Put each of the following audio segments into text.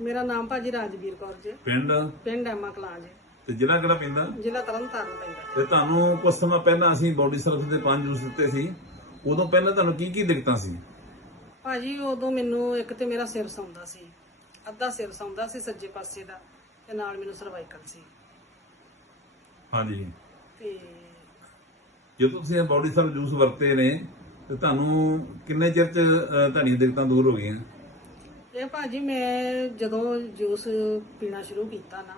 ਮੇਰਾ ਨਾਮ ਭਾਜੀ ਰਾਜਵੀਰ ਕੌਰ ਜੀ। ਪਿੰਡ? ਪਿੰਡ ਐਮਾ ਕਲਾਂ ਜੀ। ਤੇ ਜ਼ਿਲ੍ਹਾ ਕਿਹੜਾ ਪੈਂਦਾ ਜ਼ਿਲ੍ਹਾ ਤਰਨਤਾਰਨ ਪੈਂਦਾ। ਤੇ ਤੁਹਾਨੂੰ ਕੁਝ ਸਮਾਂ ਪਹਿਲਾਂ ਅਸੀਂ ਬੋਡੀ ਸਰਵਿਸ ਦੇ ਪੰਜ ਜੂਸ ਦਿੱਤੇ ਸੀ। ਉਦੋਂ ਪਹਿਲਾਂ ਤੁਹਾਨੂੰ ਕੀ ਕੀ ਦਿੱਕਤਾਂ ਸੀ? ਭਾਜੀ ਉਦੋਂ ਮੈਨੂੰ ਇੱਕ ਤੇ ਮੇਰਾ ਸਿਰ ਸੌਂਦਾ ਸੀ। ਅੱਧਾ ਸਿਰ ਸੌਂਦਾ ਸੀ ਸੱਜੇ ਪਾਸੇ ਦਾ ਤੇ ਨਾਲ ਮੈਨੂੰ ਸਰਵਾਈਕਲ ਸੀ। ਹਾਂਜੀ। ਤੇ ਜਦੋਂ ਤੁਸੀਂ ਇਹ ਬੋਡੀ ਸਰਵਿਸ ਜੂਸ ਵਰਤੇ ਨੇ ਤੇ ਤੁਹਾਨੂੰ ਕਿੰਨੇ ਚਿਰ ਚ ਅਹ, ਤੁਹਾਡੀਆਂ ਦਿੱਕਤਾਂ ਦੂਰ ਹੋ ਗਈਆਂ? ਇਹ ਭਾਜੀ ਮੈਂ ਜਦੋਂ ਜੂਸ ਪੀਣਾ ਸ਼ੁਰੂ ਕੀਤਾ ਨਾ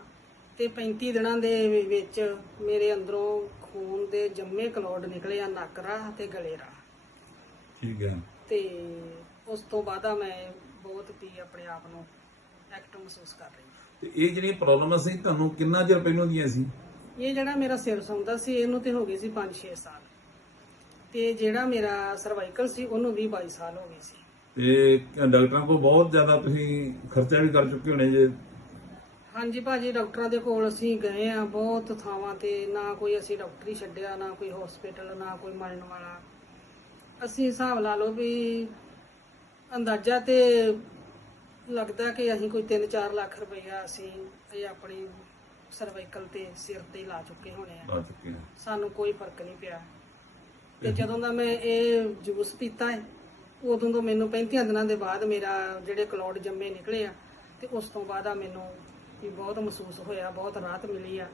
ਤੇ 35 ਦਿਨਾਂ ਦੇ ਵਿੱਚ ਮੇਰੇ ਅੰਦਰੋਂ ਖੂਨ ਦੇ ਜੰਮੇ ਕਲੌਡ ਨਿਕਲੇ ਆ ਨੱਕ ਰਾਹ ਤੇ ਗਲੇ ਰਾਹ। ਠੀਕ ਹੈ। ਤੇ ਉਸ ਤੋਂ ਬਾਅਦ ਆ ਮੈਂ ਬਹੁਤ ਵੀ ਆਪਣੇ ਆਪ ਨੂੰ ਐਕਟਿਵ ਮਹਿਸੂਸ ਕਰ ਰਹੀ ਹਾਂ। ਤੇ ਇਹ ਜਿਹੜੀਆਂ ਪ੍ਰੋਬਲਮਾਂ ਸੀ ਤੁਹਾਨੂੰ ਕਿੰਨਾ ਚਿਰ ਪਹਿਲਾਂ ਦੀਆਂ ਸੀ? ਇਹ ਜਿਹੜਾ ਮੇਰਾ ਸਿਰ ਸੌਂਦਾ ਸੀ ਇਹਨੂੰ ਤੇ ਹੋ ਗਏ ਸੀ 5-6 ਸਾਲ। ਤੇ ਜਿਹੜਾ ਮੇਰਾ ਸਰਵਾਈਕਲ ਸੀ ਉਹਨੂੰ ਵੀ 22 ਸਾਲ ਹੋ ਗਏ ਸੀ। ਤੇ ਡਾਕਟਰਾਂ ਕੋਲ ਬਹੁਤ ਜ਼ਿਆਦਾ ਤੁਸੀਂ ਖਰਚਾ ਵੀ ਕਰ ਚੁੱਕੇ ਹੋਣੇ ਜੇ। ਹਾਂਜੀ ਭਾਜੀ ਡਾਕਟਰਾਂ ਦੇ ਕੋਲ ਅਸੀਂ ਗਏ ਆ ਬਹੁਤ ਥਾਵਾਂ ਤੇ ਨਾ ਕੋਈ ਅਸੀਂ ਡਾਕਟਰ ਛੱਡਿਆ ਨਾ ਕੋਈ ਹਸਪੀਟਲ ਨਾ ਕੋਈ ਮਰਨ ਵਾਲਾ। ਅਸੀਂ ਹਿਸਾਬ ਲਾ ਲਓ ਵੀ ਅੰਦਾਜ਼ਾ ਤੇ ਲੱਗਦਾ ਕਿ ਅਸੀਂ ਕੋਈ 3-4 ਲੱਖ ਰੁਪਈਆ ਅਸੀਂ ਇਹ ਆਪਣੀ ਸਰਵਾਈਕਲ ਤੇ ਸਿਰ ਤੇ ਹੀ ਲਾ ਚੁੱਕੇ ਹੋਣੇ ਆ। ਚੁੱਕੇ ਸਾਨੂੰ ਕੋਈ ਫ਼ਰਕ ਨਹੀਂ ਪਿਆ। ਤੇ ਜਦੋਂ ਦਾ ਮੈਂ ਇਹ ਜੂਸ ਪੀਤਾ ਹੈ ਉਦੋਂ ਤੋਂ ਮੈਨੂੰ 35 ਦਿਨਾਂ ਦੇ ਬਾਅਦ ਮੇਰਾ ਜਿਹੜੇ ਕਲੌਡ ਜੰਮੇ ਨਿਕਲੇ ਆ ਤੇ ਉਸ ਤੋਂ ਬਾਅਦ ਆ ਮੈਨੂੰ ਵੀ ਬਹੁਤ ਮਹਿਸੂਸ ਹੋਇਆ ਬਹੁਤ ਰਾਹਤ ਮਿਲੀ ਆ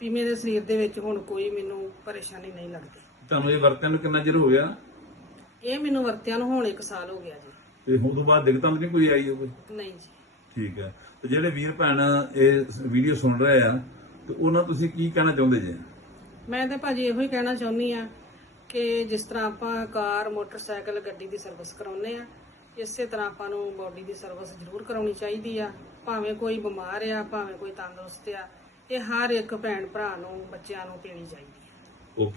ਵੀ ਮੇਰੇ ਸਰੀਰ ਦੇ ਵਿੱਚ ਹੁਣ ਕੋਈ ਮੈਨੂੰ ਪਰੇਸ਼ਾਨੀ ਨਹੀਂ ਲੱਗਦੀ। ਤੁਹਾਨੂੰ ਇਹ ਵਰਤਿਆਂ ਨੂੰ ਕਿੰਨਾ ਚਿਰ ਹੋ ਗਿਆ? ਇਹ ਮੈਨੂੰ ਵਰਤਿਆਂ ਨੂੰ ਹੁਣ 1 ਸਾਲ ਹੋ ਗਿਆ ਜੀ। ਤੇ ਉਸ ਤੋਂ ਬਾਅਦ ਦਿੱਕਤਾਂ ਤਾਂ ਨਹੀਂ ਕੋਈ ਆਈ ਹੋਵੇ? ਨਹੀਂ ਜੀ। ਠੀਕ ਹੈ। ਤੇ ਜਿਹੜੇ ਵੀਰ ਭੈਣ ਇਹ ਵੀਡੀਓ ਸੁਣ ਰਹੇ ਆ ਤੇ ਉਹਨਾਂ ਤੁਸੀਂ ਕੀ ਕਹਿਣਾ ਚਾਹੁੰਦੇ ਜੇ? ਮੈਂ ਤਾਂ ਭਾਜੀ ਇਹੋ ਹੀ ਕਹਿਣਾ ਚਾਹੁੰਦੀ ਆ ਕਿ ਜਿਸ ਤਰ੍ਹਾਂ ਆਪਾਂ ਕਾਰ, ਮੋਟਰਸਾਈਕਲ, ਗੱਡੀ ਦੀ ਸਰਵਿਸ ਕਰਾਉਂਦੇ ਆ ਇਸੇ ਤਰ੍ਹਾਂ ਆਪਾਂ ਨੂੰ ਬਾਡੀ ਦੀ ਸਰਵਿਸ ਜ਼ਰੂਰ ਕਰਾਉਣੀ ਚਾਹੀਦੀ ਆ। ਭਾਵੇਂ ਕੋਈ ਬਿਮਾਰ ਆ, ਭਾਵੇਂ ਕੋਈ ਤੰਦਰੁਸਤ ਆ, ਇਹ ਹਰ ਇੱਕ ਭੈਣ ਭਰਾ ਨੂੰ, ਬੱਚਿਆਂ ਨੂੰ ਪੀਣੀ ਚਾਹੀਦੀ ਆ।